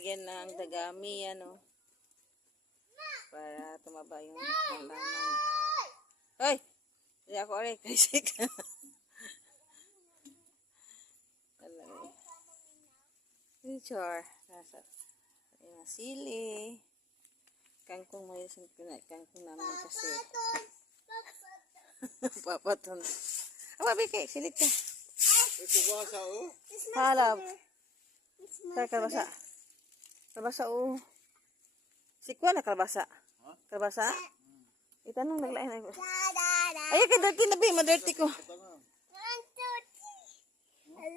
lagyan ng dagami, ano. Para tumaba yung halaman. Hoy! Hindi ako aray, kasi ka. Picture. Nasa. Ayan, sili. Kangkong may kangkong namin kasi. Papaton. Aba, Biki, silit ka. Ito ba sa o? Halab. Sa kalabasa. Kalabasa o. Sikwa na kalabasa. Kalabasa? Itanong naglain na. Ay, ka dirty na, Bi. Ma-dirty ko.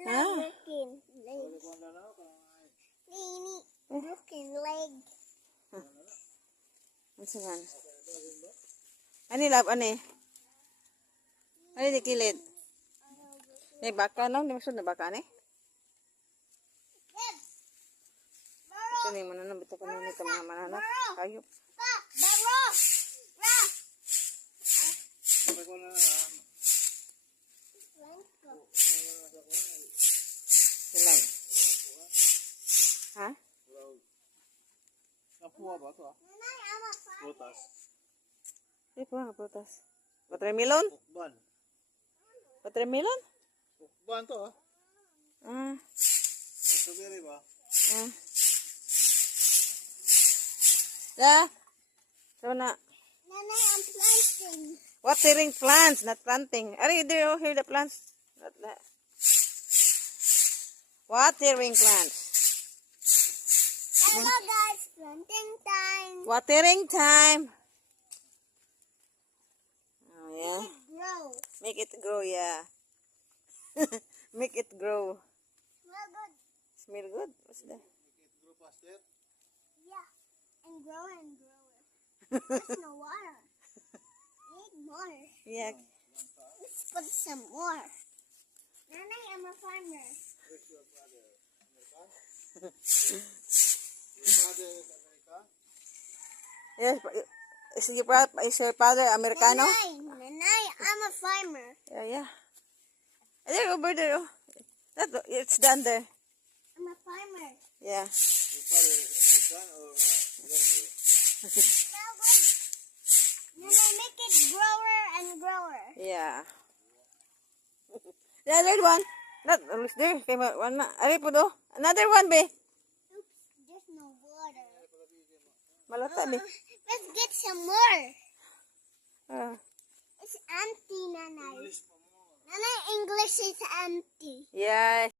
Ha? Broken leg. Ano man? Ani lab, ani? Ani di kilid? May baka no? Di maksud na baka, ani? Sini mananap ito kami ni mga mananap. Hayop. Silang. Ha? Napuha ba ito ah? Prutas. Ay, po nga prutas. Watermelon? Ukban. Watermelon? Ukban to ah. Ah. Strawberry ba? Ah. Da? So na. Nanay, I'm planting. Watering plants, not planting. Are you there? Hear the plants? Not that. Watering plants. Hello guys, planting time. Watering time. Oh, yeah. Grow. Make it grow, yeah. Make it grow. Well, good. Smell good? What's that? Grow faster. Yeah. And grow and grow. There's no water. Need more. Yeah. Let's put some more. Nanay, I'm a farmer. Where's your brother? American? Your brother is American? Yes. Is your father Americano? Nanay, I'm a farmer. Yeah, yeah. There, over there. Oh. It's done there. I'm a farmer. Yeah. Your father is American or Longo? Well, good. Nanay, make it grower and grower. Yeah. The other one. Not always there. Kay one na. Ari po do. Another one, be. Oops, there's no water. Malata, be. Let's get some more. Ah. It's empty, Nanay. Nanay, English is empty. Yeah.